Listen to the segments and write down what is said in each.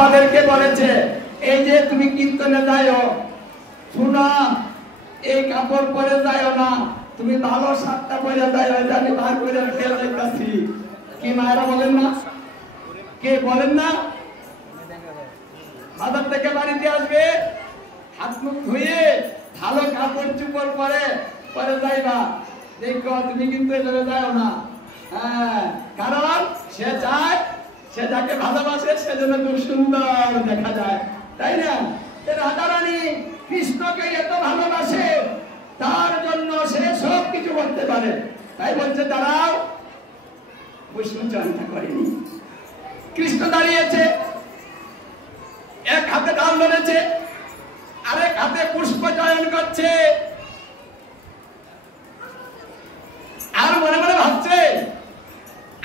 আমাদেরকে বলেছে এই যে তুমি কীর্তনে যাও, শোনা এই কাপড় পরে যাও না, তুমি ভালো সাতটা পরে যাও, এটা আমি বার করে ফেলে দেখতেছি। কি মায়েরা বলেন না? কে বলেন না? বাজার থেকে বাড়িতে আসবে, হাত মুখ ধুয়ে ভালো কাপড় চুপড় পরে পরে যাইবা, দেখো তুমি কিন্তু এভাবে যাও না। হ্যাঁ, কারণ সে চায়, সে যাকে ভালোবাসে সেজন্য খুব সুন্দর দেখা যায়, তাই না? রাধারানী কৃষ্ণকে এত ভালোবাসে, তার জন্য সে সব কিছু করতে পারে। তাই বলছে দাঁড়াও, পুষ্প চয়নটা করেনি। কৃষ্ণ দাঁড়িয়েছে, এক হাতে ডাল ধরেছে, আরেক হাতে পুষ্প চয়ন করছে, আর মনে মনে ভাবছে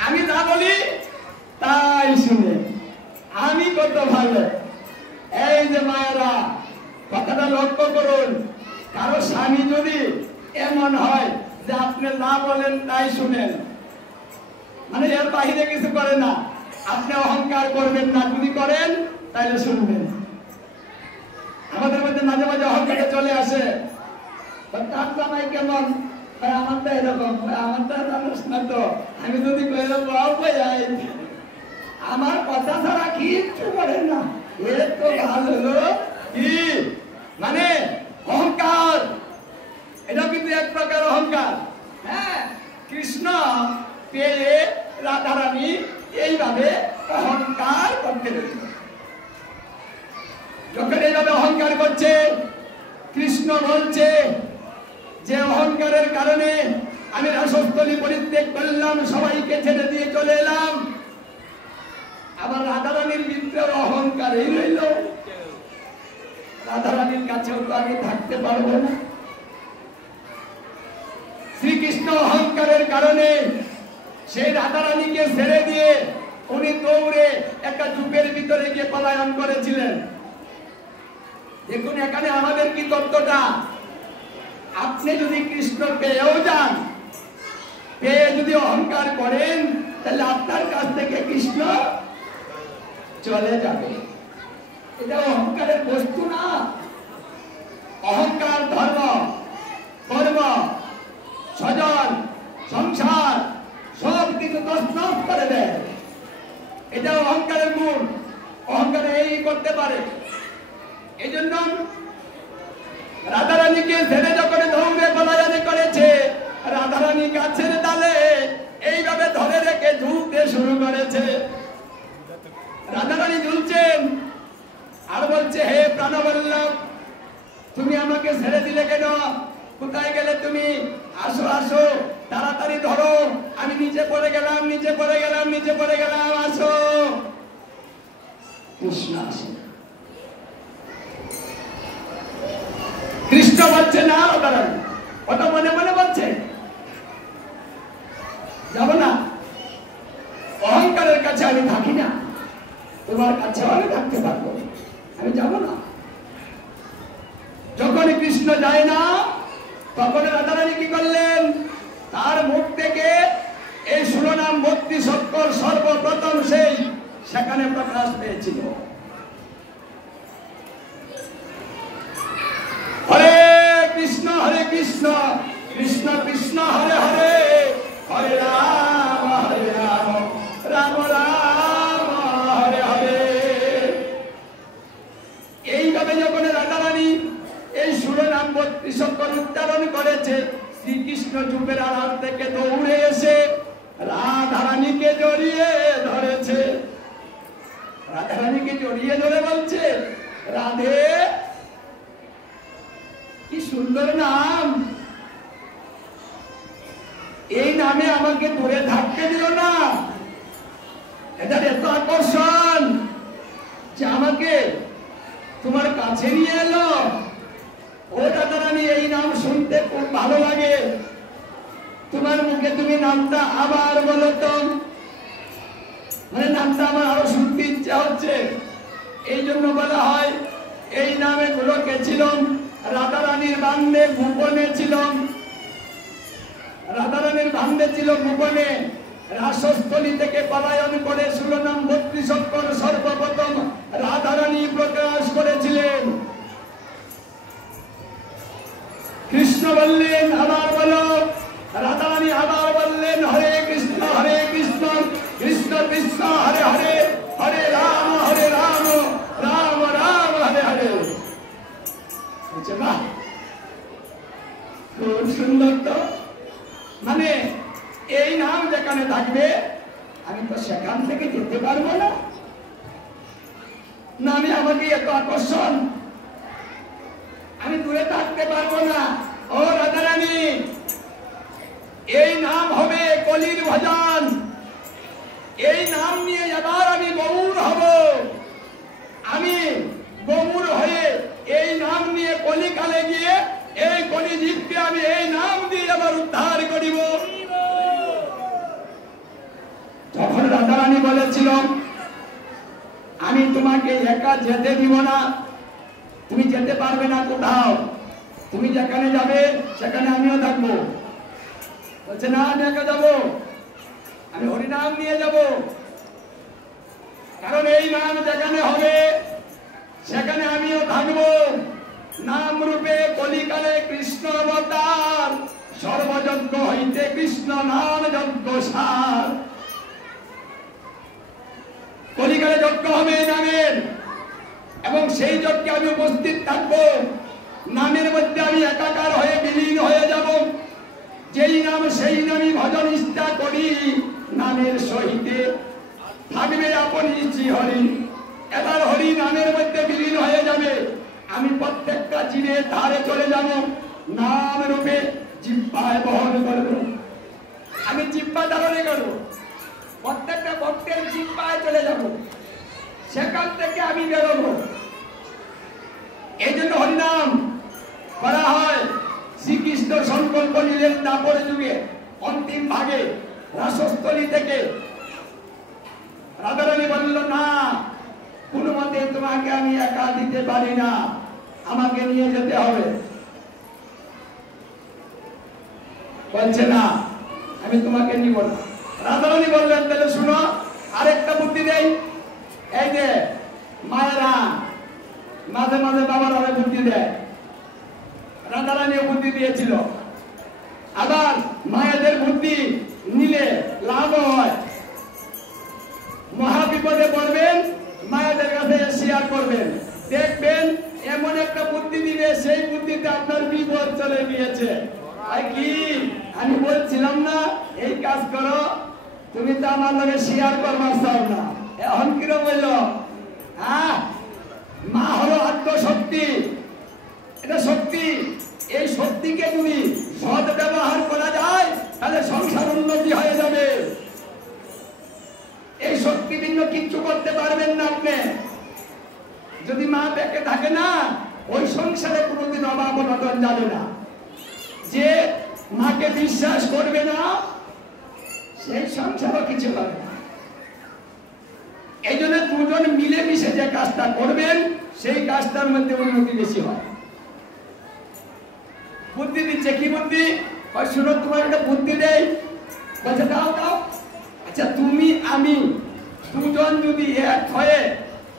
আমি যা বলি তাই শুনে, আমি কত ভালো। এই যে মায়েরা, কথাটা লক্ষ্য করুন, কারো স্বামী যদি এমন হয় যে আপনি না বলেন তাই শুনেন, মানে এর বাহিরে কিছু করে না, আপনি অহংকার করবেন না, যদি করেন তাইলে শুনবেন। আমাদের মধ্যে মাঝে মাঝে অহংকারে চলে আসে, তার জামাই কেমন, আমারটা এরকম, আমারটা জানিস না তো, আমি যদি আমার কথা ছাড়া কিচ্ছু করে না, এর তো ভালো কি, মানে অহংকার। এটা কিন্তু এক প্রকার অহংকার। হ্যাঁ, কৃষ্ণ পেয়ে রাধারানী এইভাবে অহংকার করতে রয়েছে। যখন এইভাবে অহংকার করছে, কৃষ্ণ বলছে যে অহংকারের কারণে আমি রাসস্থলী পরিত্যাগ করলাম, সবাইকে ছেড়ে দিয়ে চলে এলাম। আবার রাধারানীর ভিতরে অহংকার এই রইল, রাধারানীর কাছেও তো আমি থাকতে পারবো না। শ্রীকৃষ্ণ অহংকারের কারণে সেই রাধারানীকে ছেড়ে দিয়ে উনি দৌড়ে একটা যুগের ভিতরে গিয়ে পলায়ন করেছিলেন। দেখুন এখানে আমাদের কি তত্ত্বটা, আপনি যদি কৃষ্ণ পেয়েও যান, পেয়ে যদি অহংকার করেন, তাহলে আপনার কাছ থেকে কৃষ্ণ চলে যাবে। এটা অহংকারের বস্তু না। অহংকার ধর্ম, কর্ম, স্বজন, সংসার সব কিছু তছনছ করে দেয়। এটা অহংকারের গুণ। অহংকার এই করতে পারে। এই জন্য রাধারানীকে ছেড়ে যখন দৌড়ে পলায়ন করেছে, রাধারানী গাছের ডালে এইভাবে ধরে রেখে ঝুলতে শুরু করেছে। রাধারানী ঝুলছেন আর বলছে, হে প্রাণবল্লভ, তুমি আমাকে ছেড়ে দিলে কেন? কোথায় গেলে তুমি? আসো আসো, তাড়াতাড়ি ধরো, আমি নিচে পড়ে গেলাম, নিচে পড়ে গেলাম, নিচে পড়ে গেলাম, আসো। কৃষ্ণ আসে। কৃষ্ণ বলছে না, রাধারানী ওটা মনে মনে বলছে যাব না, অহংকারের কাছে আমি থাকি না, তোমার কাছে আমি থাকতে পারবো, আমি যাব না। যখন কৃষ্ণ যায় না, তখন রাধারানী কি করলেন? তার মুখ থেকে এই শিরোনাম ভক্তি সত্তর সর্বপ্রথম সেই সেখানে প্রকাশ পেয়েছিল। হরে কৃষ্ণ কৃষ্ণ কৃষ্ণ হরে হরে, হরে রাম রাম রাম হরে হরে। এইভাবে যখন রাধারানী এই শিরোনাম ভক্তি সত্তর উচ্চারণ করেছে, শ্রীকৃষ্ণ যুগের আড়াল থেকে দৌড়ে এসে রাধারানীকে জড়িয়ে ধরেছে। রাধারানীকে জড়িয়ে ধরে বলছে, রাধে, কি সুন্দর নাম, এই নামে আমাকে দূরে থাকতে দিল না, এটার এত আকর্ষণ যে আমাকে তোমার কাছে নিয়ে এলো। ও রাধারানী, এই নাম শুনতে খুব ভালো লাগে, তোমার মুখে তুমি নামটা আবার বলো তো, মানে নামটা আমার আরো শুনতে ইচ্ছা হচ্ছে। এই জন্য বলা হয় এই নামে গুলোকে ছিল রাধারানীর বান্ধে গোপনে ছিল, রাধারানীর বান্ধে ছিল গোপনে। রাসস্থলী থেকে পলায়ন করে শিরোনাম ভক্তি সত্তর সর্বপ্রথম বললেন আবার বলো, রাধারানী আবার বললেন হরে কৃষ্ণ কৃষ্ণ কৃষ্ণ হরে হরে, হরে রাম রাম রাম হরে হরে। বাহ, খুব সুন্দর তো। মানে এই নাম যেখানে থাকবে আমি তো সেখান থেকে যেতে পারবো না, নামে আমাকে এত আকর্ষণ, আমি দূরে থাকতে পারবো না। ও রাধারানী, এই নাম হবে কলির ভজন, এই নাম নিয়ে এবার আমি গৌর হব। আমি গৌর হয়ে এই নাম নিয়ে কলিকালে গিয়ে এই কলিজীবকে আমি এই নাম দিয়ে আবার উদ্ধার করিব। তখন রাধারানী বলেছিল আমি তোমাকে একা যেতে দিব না, তুমি যেতে পারবে না কোথাও, তুমি যেখানে যাবে সেখানে আমিও থাকবো। বলছে না, আমি একা যাবো, আমি হরিনাম নিয়ে যাব, কারণ এই নাম যেখানে হবে সেখানে আমিও থাকবো। নাম রূপে কলিকালে কৃষ্ণ অবতার, সর্বযজ্ঞ হইতে কৃষ্ণ নাম যজ্ঞ সার। কলিকালে যজ্ঞ হবে নামের, এবং সেই যজ্ঞে আমি উপস্থিত থাকবো। নামের মধ্যে আমি একাকার হয়ে বিলীন হয়ে যাব। যেই নাম সেই নামই ভজন ইচ্ছা করি, নামের সহিতে থাকবে আপনি হরি। এবার হরি নামের মধ্যে বিলীন হয়ে যাবে, আমি প্রত্যেকটা জীবের ধারে চলে যাব, নাম রূপে জিহ্বায় বহন করব। আমি জিহ্বা ধারণে করব, প্রত্যেকটা ভক্তের জিহ্বায় চলে যাব, সেখান থেকে আমি বেরোবো। এই জন্য হরিনাম করা হয়। শ্রীকৃষ্ণ সংকল্প নিলেন দাপর যুগে অন্তিম ভাগে রাসস্থলী থেকে। রাধারানী বলল না, কোনো মতে তোমাকে আমি একা দিতে পারি না, আমাকে নিয়ে যেতে হবে। বলছে না, আমি তোমাকে নিব না। রাধারানী বললেন তাহলে শুনো, আরেকটা বুদ্ধি দেই। এই যে মায়েরা মাঝে মাঝে বাবারা বুদ্ধি দেয়, রাধারানীও বুদ্ধি দিয়েছিল। আবার মায়েদের বুদ্ধি নিলে লাভ হয়। মহা বিপদে পড়বেন, মায়েদের কাছে শেয়ার করবেন, দেখবেন এমন একটা বুদ্ধি দিবে, সেই বুদ্ধিতে আপনার বিপদ চলে গিয়েছে। আর কি আমি বলছিলাম না এই কাজ করো, তুমি তো আমার লগে শেয়ার করবার চাও না, এখন কিরকম বলল? হ্যাঁ, মা হলো আত্মশক্তি, এটা শক্তি। এই শক্তিকে যদি সৎ ব্যবহার করা যায় তাহলে সংসার উন্নতি হয়ে যাবে। এই শক্তি ভিন্ন কিচ্ছু করতে পারবেন না আপনি। যদি মা বেঁকে থাকে না, ওই সংসারে কোনোদিন অভাব অনটন যাবে না। যে মাকে বিশ্বাস করবে না, সেই সংসারও কিছু হবে না। এই জন্য দুজন মিলেমিশে যে কাজটা করবেন, সেই কাজটার মধ্যে উন্নতি বেশি হয়। বুদ্ধি দিচ্ছে, কি বুদ্ধি? শুনো, তোমার একটা বুদ্ধি দেই। বলছে দাও দাও। আচ্ছা, তুমি আমি দুজন যদি এক হয়ে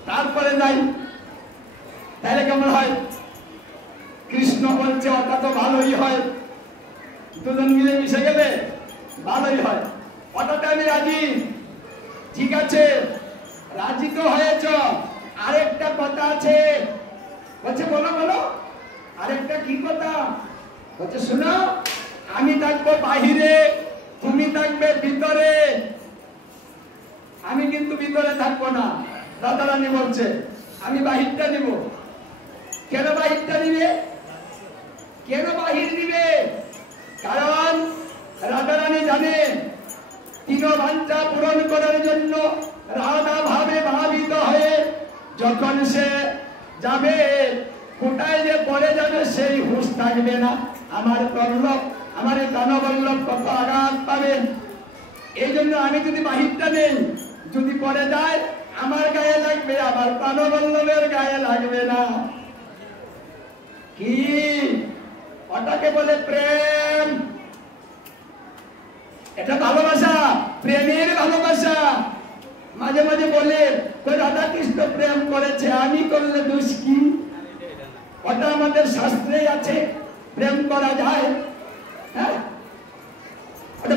তারপরে যাই, তাহলে কেমন হয়? কৃষ্ণ বলছে ওটা তো ভালোই হয়, দুজন মিলে মিশে গেলে ভালোই হয়, ওটাতে আমি রাজি। ঠিক আছে, রাজি তো হয়েছ, আরেকটা কথা আছে। বলছে বলো বলো, আরেকটা কি কথা? বলছে শোনো, আমি থাকবো বাহিরে, তুমি থাকবে ভিতরে। আমি কিন্তু ভিতরে থাকবো না। রাধারানী বলছে আমি বাহিরটা নিব। কেন বাহিরটা নিবে? কেন বাহির নিবে? কারণ রাধারানী জানে তিন বাঞ্ছা পূরণ করার জন্য রাধা ভাবে ভাবিত হয়ে যখন সে যাবে, কোথায় যে পড়ে যাবে সেই হুঁশ থাকবে না। আমার বল্লভ, আমার দানবল্লভ কত আঘাত পাবে। এই জন্য আমি যদি বাহিরটা নেই, যদি পড়ে যায় আমার গায়ে লাগবে, আমার প্রাণবল্লভের গায়ে লাগবে না। কি ওটাকে বলে প্রেম। এটা ভালোবাসা, প্রেমের ভালোবাসা। মাঝে মাঝে বলে রাধা কৃষ্ণ প্রেম করেছে, আমি করলে দোষ কি? ওটা আমাদের শাস্ত্রে আছে, প্রেম করা যায়? হ্যাঁ,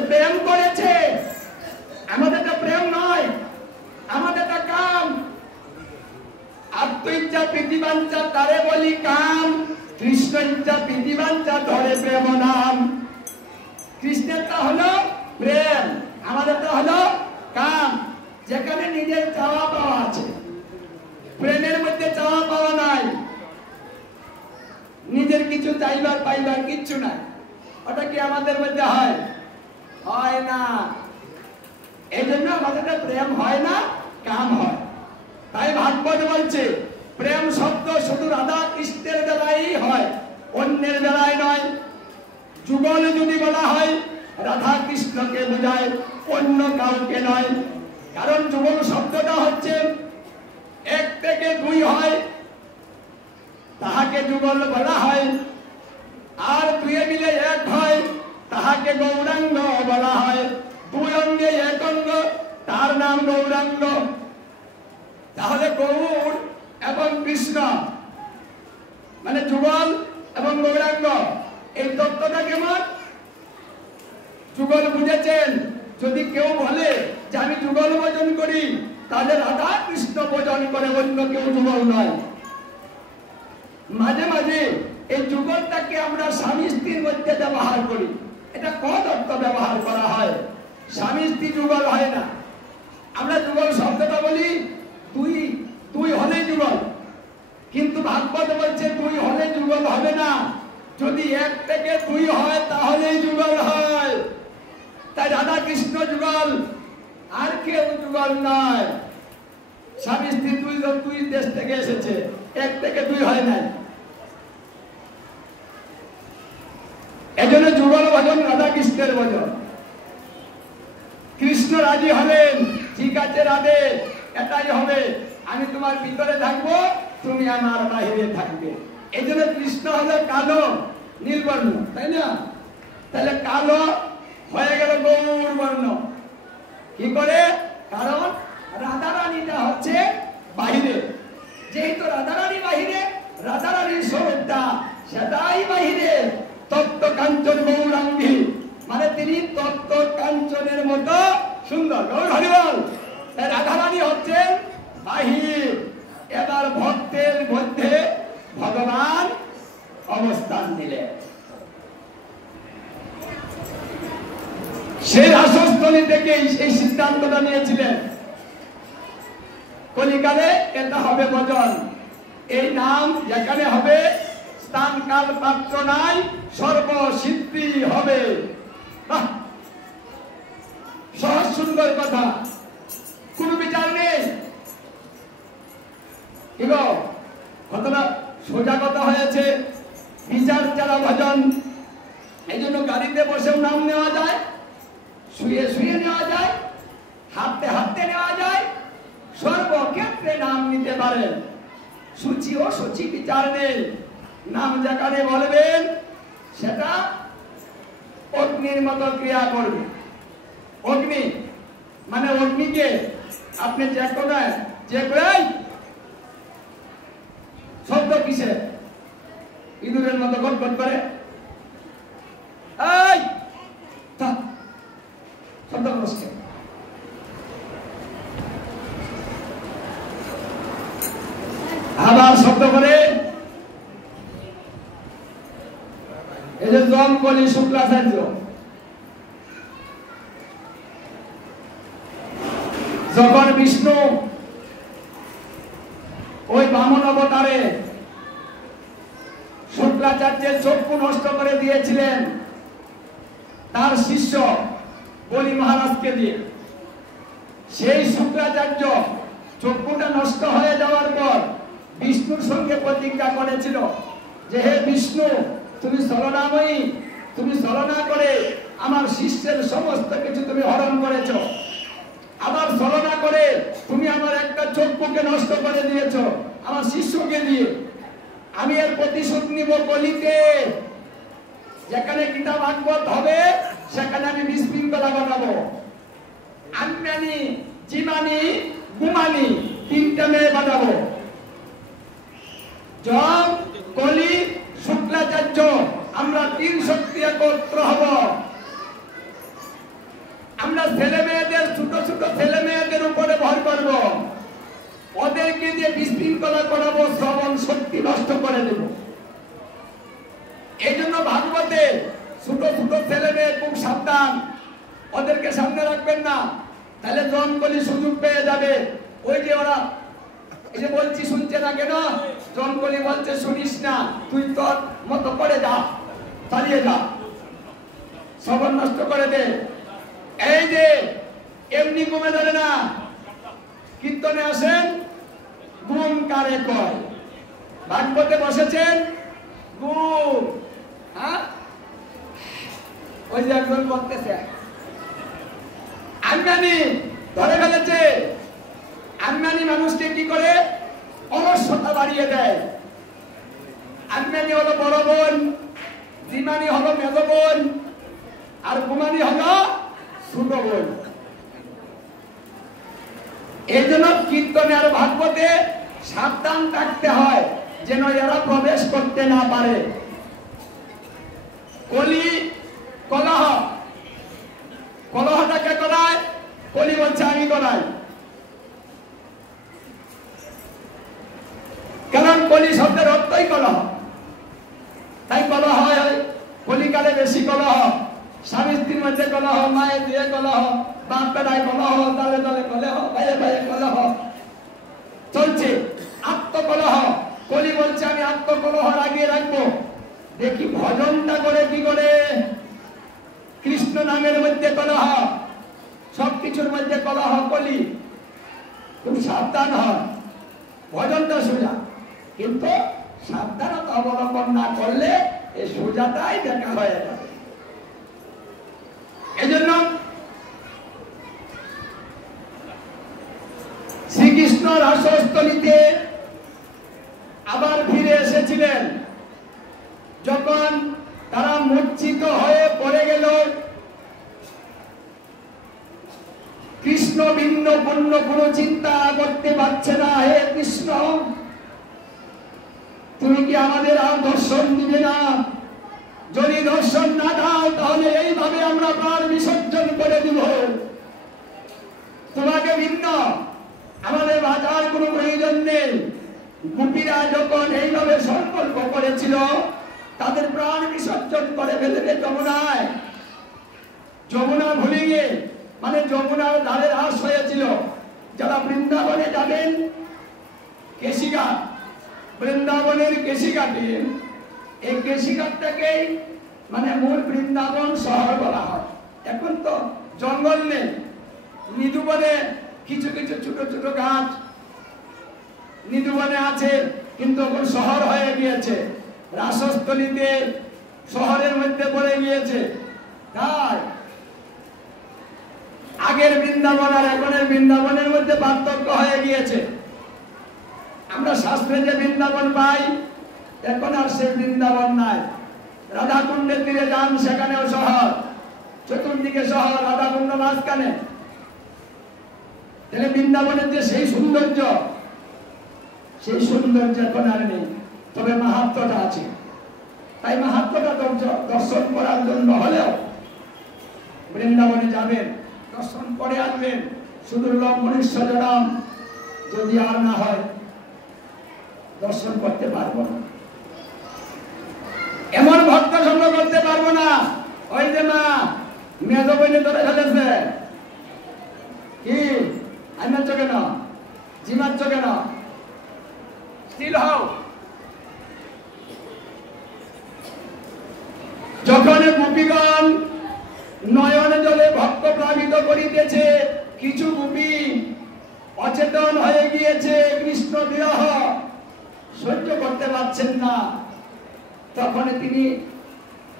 প্রেম করেছে, আমাদের তো প্রেম নয়, আমাদের তো কাম। আত্মইচ্ছা প্রীতিবাঞ্ছা তারে বলি কাম, কৃষ্ণ ইচ্ছা প্রীতিবাঞ্ছা ধরে প্রেম নাম। কৃষ্ণেরটা হলো প্রেম, আমাদেরটা হলো কাম, যেখানে নিজের চাওয়া পাওয়া আছে। প্রেমের মধ্যে চাওয়া পাওয়া নাই, নিজের কিছু চাইবার পাইবার কিচ্ছু নাই। ওটা কি আমাদের মধ্যে হয়? হয় না। এই জন্য আমাদের প্রেম হয় না, কাম হয়। তাই ভাগবত বলছে প্রেম শব্দ শুধু রাধা কৃষ্ণের বেলায় হয়, অন্যের বেলায় নয়। যুগল যদি বলা হয় রাধা কৃষ্ণকে বোঝায়, অন্য কাউকে নয়। কারণ যুগল শব্দটা হচ্ছে এক থেকে দুই হয়, তাহাকে যুগল বলা হয়। আর দুয়ে মিলে এক হয়, তাহাকে গৌরাঙ্গ বলা হয়। দুই অঙ্গে এক অঙ্গ, তার নাম গৌরাঙ্গ। তাহলে গৌর এবং কৃষ্ণ মানে যুগল এবং গৌরাঙ্গ, এই তত্ত্বটা কেমন? যুগল বুঝেছেন। যদি কেউ বলে যে আমি যুগল ভজন করি, তাহলে রাধা কৃষ্ণ ভজন করে, অন্য কেউ যুগল নয়। মাঝে মাঝে এই যুগলটাকে আমরা স্বামী স্ত্রীর মধ্যে ব্যবহার করি, এটা কত অর্থ ব্যবহার করা হয়। স্বামী স্ত্রী যুগল হয় না। আমরা যুগল শব্দটা বলি তুই, তুই হলে যুগল, কিন্তু ভাগবত বলছে তুই হলে যুগল হবে না, যদি এক থেকে দুই হয় তাহলেই যুগল হয়। তাই রাধা কৃষ্ণ যুগল, আর কেউ যুগল নয়। স্বামী স্ত্রী দুই দেশ থেকে এসেছে, এক থেকে দুই হয় নাই। এজন্য যুগল ভজন রাধা কৃষ্ণের ভজন। কৃষ্ণ রাজি হলেন, ঠিক আছে রাধে, এটাই হবে, আমি তোমার ভিতরে থাকবো, তুমি আমার বাহিরে থাকবে। এই জন্য কৃষ্ণ হলো কালো নীলবর্ণ, তাই না? তাহলে কালো হয়ে গেল গৌর বর্ণ। কি করে? কারণ রাধারানীটা হচ্ছে বাহিরে। যেহেতু রাধারানী বাহিরে, রাধারানীর স্বরূপটা সেটাই বাহিরে। তত্ত্ব কাঞ্চন গৌরাঙ্গী, মানে তিনি তত্ত্ব কাঞ্চনের মতো সুন্দর। গৌর হরিবল। রাধারানী হচ্ছেন বাহির। এবার ভক্তের মধ্যে ভগবান অবস্থান দিলেন। সেই রাসস্থলী থেকে সেই সিদ্ধান্তটা নিয়েছিলেন, কলিকালে এটা হবে ভজন। এই নাম যেখানে হবে, স্থান কাল পাত্র নাই, সর্বসিদ্ধি হবে। সহজ সুন্দর কথা, কোন বিচার নেই। কি গো, কতটা সোজা কথা হয়েছে। বিচার ছাড়া ভজন। এই জন্য গাড়িতে বসেও নাম নেওয়া যায়, শুয়ে শুয়ে নেওয়া যায়, হাঁটতে হাঁটতে নেওয়া যায়, সর্বক্ষেত্রে নাম নিতে পারেন। সূচি ও সূচি বিচার নেই। নাম যেখানে বলবেন সেটা অগ্নির মতো ক্রিয়া করবে। অগ্নি মানে অগ্নিকে আপনি যে কোনো শব্দ কিসে ইঁদুরের মতো গটগট করে, এই শব্দ করছে। আবার শব্দ করে। এই যে জমকলি শুক্লাচার্য, যখন বিষ্ণু ওই বামন অবতারে শুক্লাচার্যের চক্ষু নষ্ট করে দিয়েছিলেন তার শিষ্য বলি মহারাজকে দিয়ে, সেই শুক্রাচার্য চক্ষুটা নষ্ট হয়ে যাওয়ার পর বিষ্ণুর সঙ্গে প্রতিজ্ঞা করেছিল যে হে বিষ্ণু, তুমি ছলনাময়ী, তুমি ছলনা করে আমার শিষ্যের সমস্ত কিছু তুমি হরণ করেছ, আবার ছলনা করে তুমি আমার একটা চক্ষুকে নষ্ট করে দিয়েছ আমার শিষ্যকে দিয়ে। আমি এর প্রতিশোধ নিব কলিতে। যেখানে গীতা ভাগবত হবে সেখানে আমি বিশৃঙ্খলা বানাবো। আনমানি, জিমানি, গুমানি তিনটা মেয়ে বানাবো। যম, কলি, শুক্লাচার্য আমরা তিন শক্তি একত্র হব। আমরা ছেলে মেয়েদের, ছোট ছোট ছেলে মেয়েদের উপরে ভর করব, ওদেরকে দিয়ে বিশৃঙ্খলা করাবো, শ্রবণ শক্তি নষ্ট করে দেব। এই জন্য ভাগবতে ছোট ছোট ছেলে মেয়ে খুব সাবধান, ওদেরকে সামনে রাখবেন না, তাহলে জনকলি সুযোগ পেয়ে যাবে। ওই যে ওরা এই যে বলছি শুনছে না কেন, জনকলি বলছে শুনিস না, তুই তোর মতো করে যা, চালিয়ে যা, শ্রবণ নষ্ট করে দে। এই যে এমনি কমে ধরে না, কীর্তনে আসেন গুণ কারে কয়, ভাগবতে বসেছেন গুণ, হ্যাঁ ওই যে একজন বলতেছে আজ্ঞানী ধরে ফেলেছে। আজ্ঞানী মানুষকে কি করে? অলসতা বাড়িয়ে দেয়। আজ্ঞানী হলো বড় বোন, জিমানি হলো মেজ বোন, আর গুমানি হলো ছোট বোন। এই জন্য কীর্তনে আর ভাগবতে সাবধান থাকতে হয় যেন এরা প্রবেশ করতে না পারে। কলি কলহ, কলহটা কে করায়? কলি বলছে আমি করাই, কারণ কলি শব্দের অর্থই কলহ, তাই কলহ হয়। কলিকালে বেশি কলহ, স্বামী স্ত্রীর মধ্যে কলহ, মায়ের দিয়ে কলহ, বাপ বেটায় কলহ, দলে দলে কলহ, ভাইয়ে ভাইয়ে কলহ চলছে, আত্মকলহ। কলি বলছে আমি আত্মকলহ লাগিয়ে রাখবো। দেখি ভজনটা করে কি করে? কৃষ্ণ নামের মধ্যে কলহ, সবকিছুর মধ্যে কলহ। কলি খুব সাবধান হয়, ভজনটা সোজা, কিন্তু সাবধানতা অবলম্বন না করলে এই সোজাটাই দেখা হয়ে যাবে। এজন্য শ্রীকৃষ্ণ রাসস্থলীতে আবার ফিরে এসেছিলেন। যখন তারা মূর্ছিত হয়ে পড়ে গেল, কৃষ্ণ ভিন্ন পূর্ণ কোনো চিন্তা করতে পারছে না। হে কৃষ্ণ, তুমি কি আমাদের আর দর্শন দিবে না? যদি দর্শন না দাও তাহলে এইভাবে আমরা প্রাণ বিসর্জন করে দিব। তোমাকে ভিন্ন আমাদের বাঁচার কোনো প্রয়োজন নেই। গোপীরা যখন এইভাবে সংকল্প করেছিল, তাদের প্রাণ বিসর্জন করে ফেলবে যমুনায়। যমুনা ভুলে গিয়ে, মানে যমুনার ধারে হ্রাস হয়েছিল। যারা বৃন্দাবনে যাবেন, কেশিঘাট, বৃন্দাবনের কেশিঘাটে, এই কেশিঘাটটাকেই মানে মূল বৃন্দাবন শহর বলা হয়। এখন তো জঙ্গল নেই, নিধুবনে কিছু কিছু ছোট ছোট গাছ নিধুবনে আছে, কিন্তু এখন শহর হয়ে গিয়েছে। রাসস্থলীতে শহরের মধ্যে পড়ে গিয়েছে। তাই আগের বৃন্দাবন আর এখনের বৃন্দাবনের মধ্যে পার্থক্য হয়ে গিয়েছে। আমরা শাস্ত্রে যে বৃন্দাবন পাই, এখন আর সে বৃন্দাবন নাই। রাধাকুণ্ডের তীরে যান, সেখানেও শহর, চতুর্দিকে শহর, রাধাকুণ্ড মাঝখানে। তাহলে বৃন্দাবনের যে সেই সৌন্দর্য এখন আর নেই, তবে মাহাত্ম্যটা আছে। তাই মাহাত্ম্যটা দর্শন করার জন্য হলেও বৃন্দাবনে যাবেন, দর্শন করে আসবেন। সুদুর্লভ মনুষ্য জনম যদি আর না হয়, দর্শন করতে পারবো না, এমন ভক্ত সঙ্গ করতে পারবো না। ওই যে মা মেজ বইনে ধরে ফেলেছে, কি আইনাচ্ছ কেন, জিমাচ্ছ কেন, স্থির হও। যখন গোপীগণ নয়ন জলে ভক্ত প্লাবিত করিতেছে, কিছু গোপী অচেতন হয়ে গিয়েছে, কৃষ্ণ বিরহ সহ্য করতে পারছেন না। তখন তিনি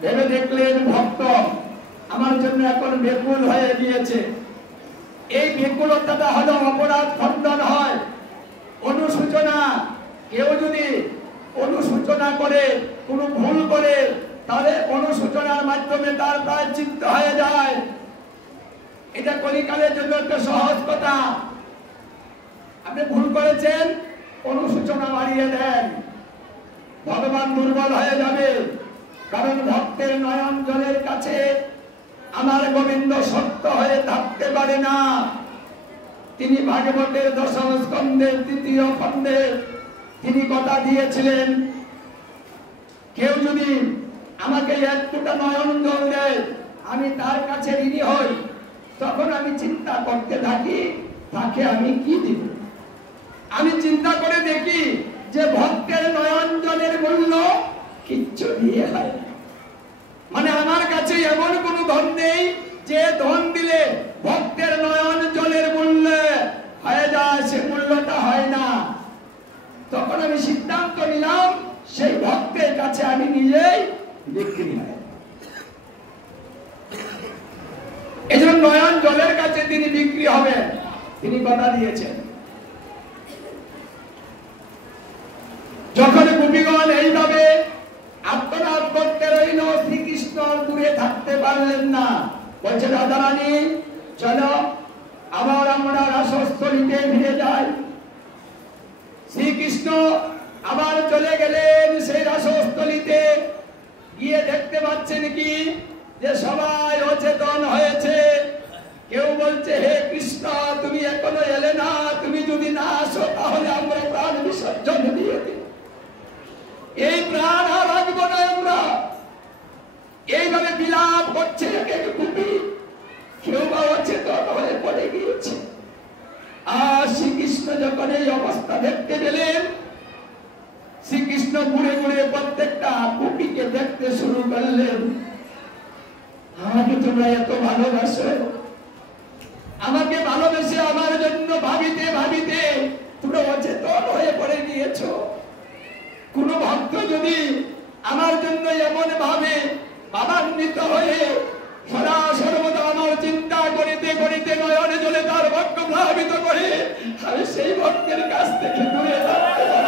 ভেবে দেখলেন, ভক্ত আমার জন্য এখন ব্যাকুল হয়ে গিয়েছে। এই ব্যাকুলতাটা হলো অপরাধ খণ্ডন হয়, অনুসূচনা। কেউ যদি অনুসূচনা করে, কোনো ভুল করে, তাহলে অনুসূচনার মাধ্যমে তার প্রায়শ্চিত্ত হয়ে যায়। এটা কলিকালের জন্য একটা সহজ কথা। আপনি ভুল করেছেন, অনুসূচনা বাড়িয়ে দেন, ভগবান দুর্বল হয়ে যাবে। কারণ ভক্তের নয়ন জলের কাছে আমার গোবিন্দ সত্য হয়ে থাকতে পারে না। তিনি ভাগবতের দশম স্কন্ধের 3য় খণ্ডে তিনি কথা দিয়েছিলেন, কেউ যদি আমাকে এক ফোঁটা নয়ন জল দেয় আমি তার কাছে ঋণী হই। তখন আমি চিন্তা করতে থাকি তাকে আমি কি দিব। আমি চিন্তা করে দেখি যে ভক্তের নয়ন জলের মূল্য কিচ্ছু দিয়ে হয় না। মানে আমার কাছে এমন কোন ধন নেই যে ধন দিলে ভক্তের নয়ন জলের মূল্য হয়ে যায়, সে মূল্যটা হয় না। তখন আমি সিদ্ধান্ত নিলাম সেই ভক্তের কাছে আমি নিজেই বিক্রি হয়। এই জন্য নয়ন জলের কাছে তিনি বিক্রি হবেন, তিনি কথা দিয়েছেন। যখন গোপীগণ এইভাবে আত্মনাদ করতে রইল, শ্রীকৃষ্ণ দূরে থাকতে পারলেন না। বলছে রাধারানী চলো আবার আমরা রাসস্থলীতে ফিরে যাই। শ্রীকৃষ্ণ আবার চলে গেলেন সেই রাসস্থলীতে। গিয়ে দেখতে পাচ্ছেন কি যে সবাই অচেতন হয়েছে। কেউ বলছে হে কৃষ্ণ তুমি এখনো এলে না, তুমি যদি না আসো তাহলে আমরা প্রাণ বিসর্জন দিয়ে দিই, এই প্রাণ আর রাখবো না আমরা। এইভাবে বিলাপ করছে এক এক গোপী। কেউ বা অচেতন হয়ে পড়ে গিয়েছে। আর শ্রীকৃষ্ণ যখন এই অবস্থা দেখতে পেলেন, শ্রীকৃষ্ণ ঘুরে ঘুরে প্রত্যেকটা গোপীকে দেখতে শুরু করলেন। আমাকে তোমরা এত ভালোবাসো, আমাকে ভালোবেসে আমার জন্য ভাবিতে ভাবিতে তোমরা অচেতন হয়ে পড়ে গিয়েছো। কোন ভক্ত যদি আমার জন্য এমন ভাবে ভাবান্বিত হয়ে সদা সর্বদা আমার চিন্তা করিতে করিতে নয়নে জলে তার ভক্ত প্লাবিত করে, আমি সেই ভক্তের কাছ থেকে দূরে থাকতে পারি।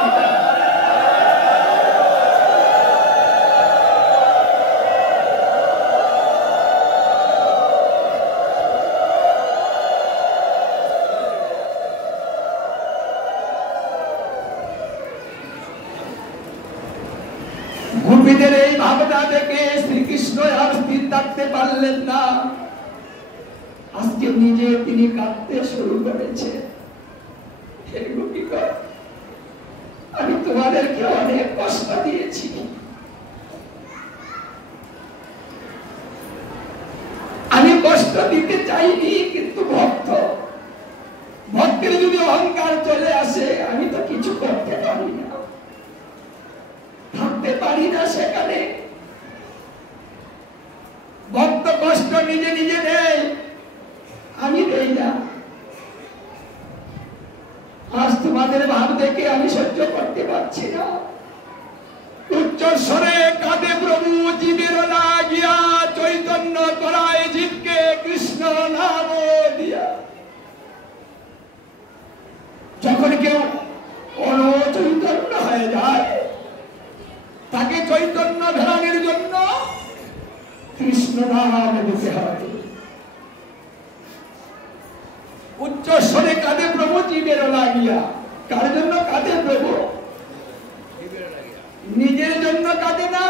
গোপীদের এই ভাবনা দেখে শ্রীকৃষ্ণ আর স্থির থাকতে পারলেন না। আজকে নিজে তিনি কাঁদতে শুরু করেছে। হে গোপীগণ, আমি তোমাদেরকে অনেক কষ্ট দিয়েছি। আমি কষ্ট দিতে চাইনি, কিন্তু ভক্তের যদি অহংকার চলে আসে আমি তো কিছু করতে পারি না, থাকতে পারি না সেখানে। ভক্ত কষ্ট নিজে নিজে নেই, আমি দেই না। আজ তোমাদের ভাব দেখে আমি সহ্য করতে পারছি না। উচ্চ স্বরে কাঁদে প্রভু জীবের লাগিয়া, চৈতন্য করায় জীবকে কৃষ্ণ নাম দিয়া। যখন কেউ অচৈতন্য হয়ে যায় তাকে চৈতন্য ফেরানোর জন্য কৃষ্ণ নাম দিতে হবে। উচ্চ স্বরে কাঁদে প্রভু জীবের লাগিয়া। কার জন্য কাঁদে প্রভু? নিজের জন্য কাঁদে না,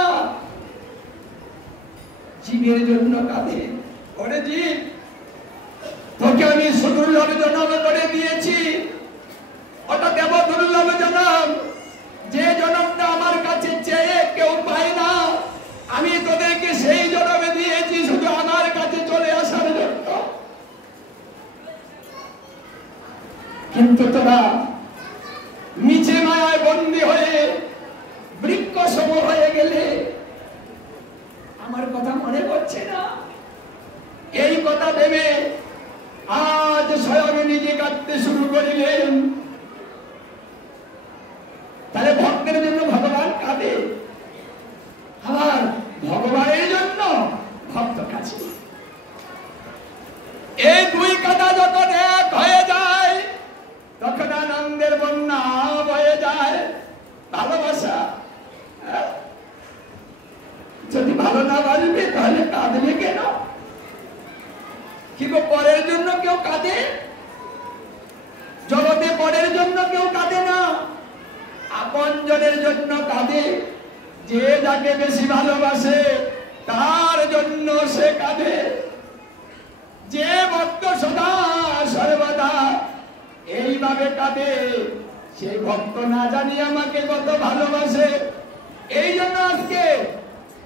জীবের জন্য কাঁদে। ওরে জীব, তোকে আমি সুদুর্লভ জনম করে দিয়েছি, ওটা দেব দুর্লভ জনম। যে জনমটা আমার কাছে চেয়ে কেউ পায় না, আমি তোদেরকে সেই জনমে দিয়েছি শুধু আমার কাছে চলে আসার জন্য। কিন্তু তোরা নিচে মায়ায় বন্দী হয়ে বৃক্ষ সম হয়ে গেলে আমার কথা মনে পড়ছে না। এই কথা ভেবে আজ স্বয়ং নিজে কাঁদতে শুরু করিলেন। তাহলে ভক্তের জন্য ভগবান কাঁদে, আবার ভগবানের জন্য ভক্ত কাছে। এই দুই কথা যখন এক হয়ে যায় তখন আনন্দের বন্যা বয়ে যায়। ভালোবাসা যদি ভালো না বাসবে তাহলে কাঁদবে কেন? কি পরের জন্য কেউ কাঁদে? জগতে পরের জন্য কেউ কাঁদে না, আপন জনের জন্য কাঁদে। যে যাকে বেশি ভালোবাসে তার জন্য সে কাঁদে। যে ভক্ত সদা সর্বদা এইভাবে কাঁদে, সেই ভক্ত না জানি আমাকে কত ভালোবাসে। এই জন্য আজকে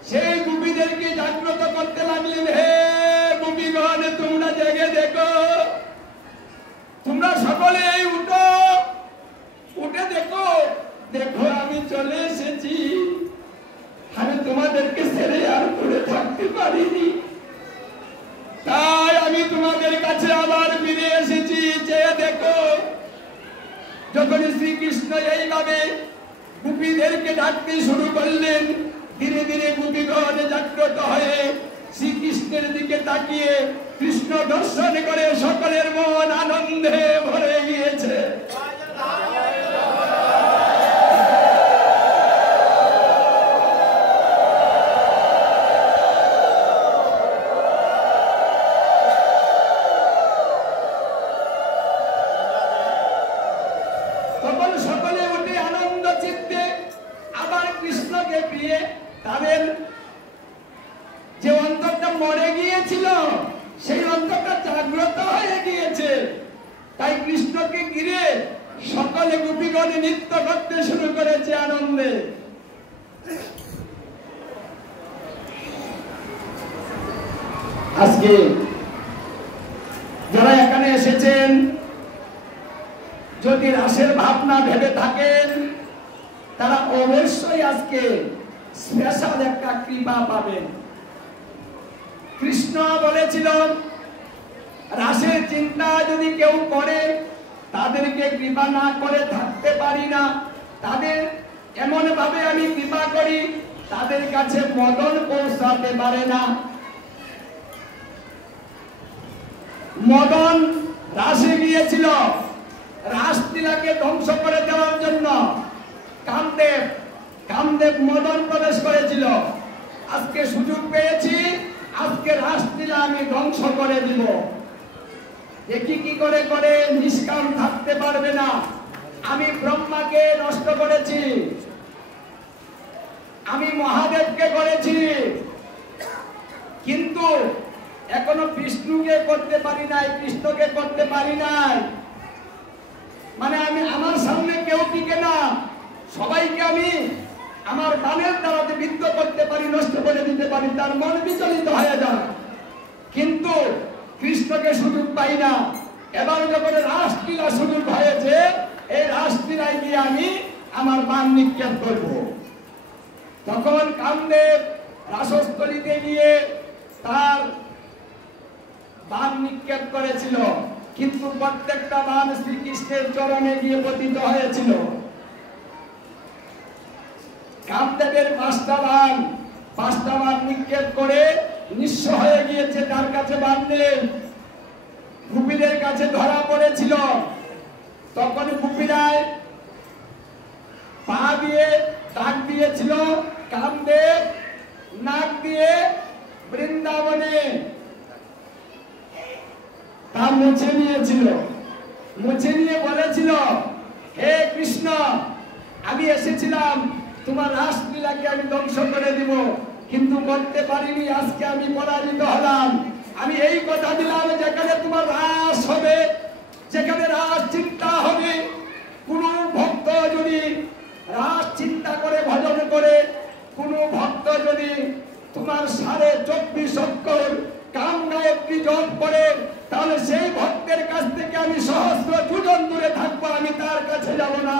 সেই গোপীদেরকে জাগ্রত করতে লাগলেন। হে গোপীগণ, তোমরা জেগে দেখো, তোমরা সকলে উঠো, উঠে দেখো, দেখো আমি চলে এসেছি। আমি তোমাদেরকে ছেড়ে আর দূরে থাকতে পারিনি, তাই আমি তোমাদের কাছে আবার ফিরে এসেছি। চেয়ে দেখো, যখন শ্রীকৃষ্ণ এইভাবে গোপীদেরকে ডাকতে শুরু করলেন, ধীরে ধীরে গোপীগণ জাগ্রত হয়ে শ্রীকৃষ্ণের দিকে তাকিয়ে কৃষ্ণ দর্শন করে সকলের মন আনন্দে ভরে গিয়েছে। তখন সকলে উঠে আনন্দ চিত্তে আবার কৃষ্ণকে পেয়ে তাদের যে অন্তরটা মরে গিয়েছিল সেই অন্তরটা জাগ্রত হয়ে গিয়েছে। তাই কৃষ্ণকে ঘিরে সকলে গোপীগণ নৃত্য করতে শুরু করেছে আনন্দে। আজকে যারা এখানে এসেছেন, যদি রাসের ভাবনা ভেবে থাকেন, তারা অবশ্যই আজকে স্পেশাল একটা কৃপা পাবেন। কৃষ্ণ বলেছিল, রাসের চিন্তা যদি কেউ করে তাদেরকে কৃপা না করে থাকতে পারি না। তাদের এমন ভাবে আমি কৃপা করি তাদের কাছে মদন পৌঁছাতে পারে না। মদন রাসে গিয়েছিল রাসলীলাকে ধ্বংস করে দেওয়ার জন্য। কামদেব মদন প্রবেশ করেছিল। আজকে সুযোগ পেয়েছি, আজকে রাসলীলা আমি ধ্বংস করে দিব। দেখি কি করে করে নিষ্কাম থাকতে পারবে না। আমি ব্রহ্মাকে নষ্ট করেছি, আমি মহাদেবকে করেছি, কিন্তু এখনো বিষ্ণুকে করতে পারি নাই, কৃষ্ণকে করতে পারি নাই। মানে আমি আমার সামনে কেউ টিকে না, সবাইকে আমি আমার বাণের দ্বারাতে বিদ্ধ করতে পারি, নষ্ট করে দিতে পারি, তার মন বিচলিত হয়ে যায়, কিন্তু কৃষ্ণকে সুযোগ পাই না। এবার যখন রাসলীলা সুযোগ হয়েছে, এই রাসলীলায় গিয়ে আমি আমার বাণ নিক্ষেপ করব। তখন কামদেব রাসস্থলীতে গিয়ে তার বাণ নিক্ষেপ করেছিল, কিন্তু প্রত্যেকটা বাণ শ্রীকৃষ্ণের চরণে গিয়ে পতিত হয়েছিল। কামদেবের পাঁচটা বাণ নিক্ষেপ করে নিঃস্ব হয়ে গিয়েছে, তার কাছে বাণ নেই। গোপীদের কাছে ধরা পড়েছিল। তখন গোপীরায় পা দিয়ে ডাক দিয়েছিল, কামদেব নাক দিয়ে বৃন্দাবনে তা মুছে নিয়েছিল। মুছে নিয়ে বলেছিল, হে কৃষ্ণ, আমি এসেছিলাম তোমার রাসলীলাকে আমি ধ্বংস করে দিব, কিন্তু করতে পারিনি। আজকে আমি পরাজিত হলাম। আমি এই কথা দিলাম, যেখানে তোমার রাস হবে, যেখানে রাস চিন্তা হবে, কোন ভক্ত যদি রাস চিন্তা করে ভজন করে, কোন ভক্ত যদি তোমার 24.5 অক্ষর কাম গায়ত্রী জপ করে, তাহলে সেই ভক্তের কাছ থেকে আমি সহস্র যোজন দূরে থাকবো, আমি তার কাছে যাব না।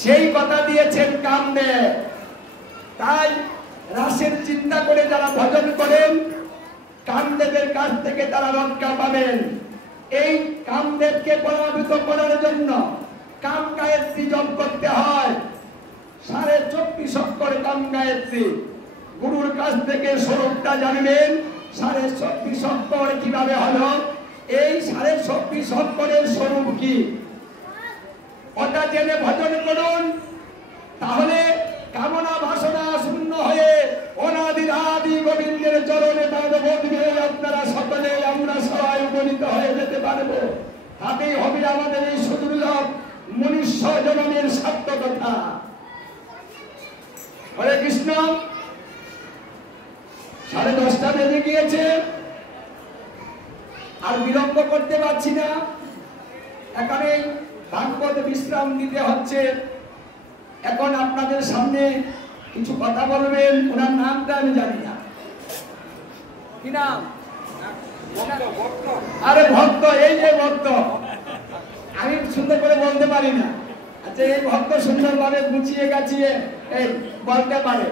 সেই কথা দিয়েছেন কামদেব। তাই রাসের চিন্তা করে যারা ভজন করেন, কামদেবের কাছ থেকে তারা রক্ষা পাবেন। এই কামদেবকে পরাভূত করার জন্য কাম গায়ত্রী জপ করতে হয়। 24.5 অক্ষর কাম গায়ত্রী। গুরুর কাছ থেকে স্বরূপটা জানবেন। 24.5 অক্ষর কিভাবে হলো, এই 24.5 অক্ষরের স্বরূপ কি, ওটা জেনে ভজন করুন। তাহলে কামনা বাসনা শূন্য হয়ে অনাদির আদি গোবিন্দের চরণে তাদের বদলে আপনারা সকলে আমরা সবাই উপনীত হয়ে যেতে পারবো। তাতেই হবে আমাদের এই সুদুর্লভ মনুষ্য জন্মের সার্থকতা। হরে কৃষ্ণ। 10:30 বেজে গিয়েছে, আর বিলম্ব করতে পারছি না, এখানে ভাগবত বিশ্রাম দিতে হচ্ছে। এখন আপনাদের সামনে কিছু কথা বলবেন, ওনার নামটা আমি জানি না, কি নাম? আরে ভক্ত, এই যে ভক্ত, আমি সুন্দর করে বলতে পারি না। আচ্ছা, এই ভক্ত সুন্দরভাবে গুছিয়ে গাছিয়ে এই বলতে পারে।